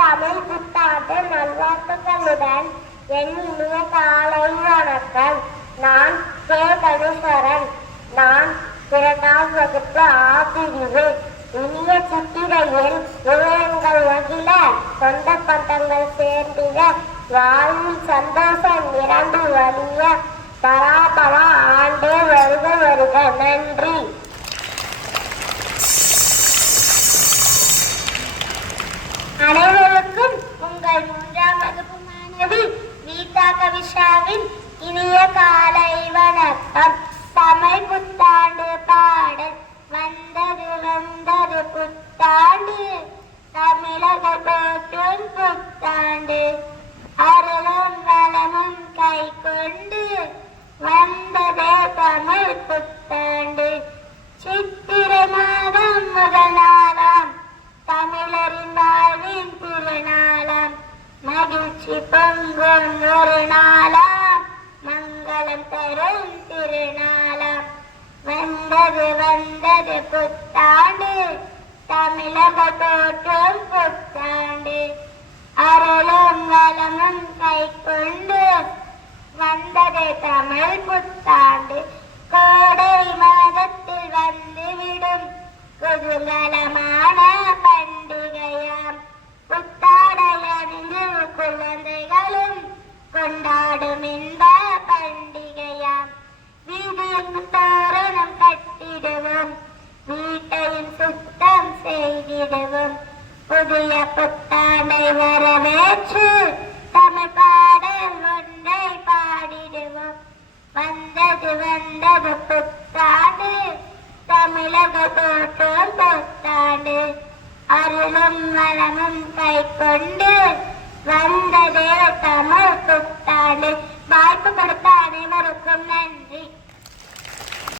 தமிழ் புத்தாண்டு நல்வாழ்த்துக்களுடன் என் இனிய காலை வணக்கம். நான் கே. கணேஸ்வரன். நான் 2ஆம் வகுப்பு ஆ பிரிவு. இனிய சித்திரையில் உலகங்கள் மகிழ, சொந்த பந்தங்கள் சேர்ந்திட, வாழ்வில் சந்தோஷம் நிரம்பி வழிய, பராபர ஆண்டே வருக வருக. நன்றி. அனைவருக்கும் உங்கள் 3ஆம் வகுப்பு மாணவி கீதா கவிஷாவின் இனிய காலை வணக்கம். தமிழ் புத்தாண்டு பாடல். வந்தது வந்தது புத்தாண்டு, தமிழர்கள் போற்றும் புத்தாண்டு, அருளும் வளமும் கை கொண்டு வந்ததே தமிழ் புத்தாண்டு. சித்திரை மாதம் முதல் நாளாம், தமிழரின் வாழ்வின் திருநாளாம், மகிழ்ச்சி பொங்கும் ஒரு நாளாம், மங்களம் தரும் திருநாளாம். வந்தது வந்தது புத்தாண்டு, தமிழர்கள் போற்றும் புத்தாண்டு, அருளும் வளமும் கை கொண்டு வந்தது தமிழ் புத்தாண்டு. கோடை மாதத்தில் வந்துவிடும் குதூகலமான பண்டிகையாம், புத்தாடை அணிந்து குழந்தைகளும் கொண்டாடும் இன்ப பண்டிகையாம். வீதியின் தோரணம் கட்டிடுவோம், வீட்டையும் சுத்தம் செய்திடுவோம், புதிய புத்தாண்டை வரவேற்று தமிழ் பாடல் ஒன்றை பாடிடுவோம். வந்தது வந்தது புத்தாண்டு, தமிழர்கள் போற்றும் புத்தாண்டு, அருளும் வளமும் கை கொண்டு வந்ததே தமிழ்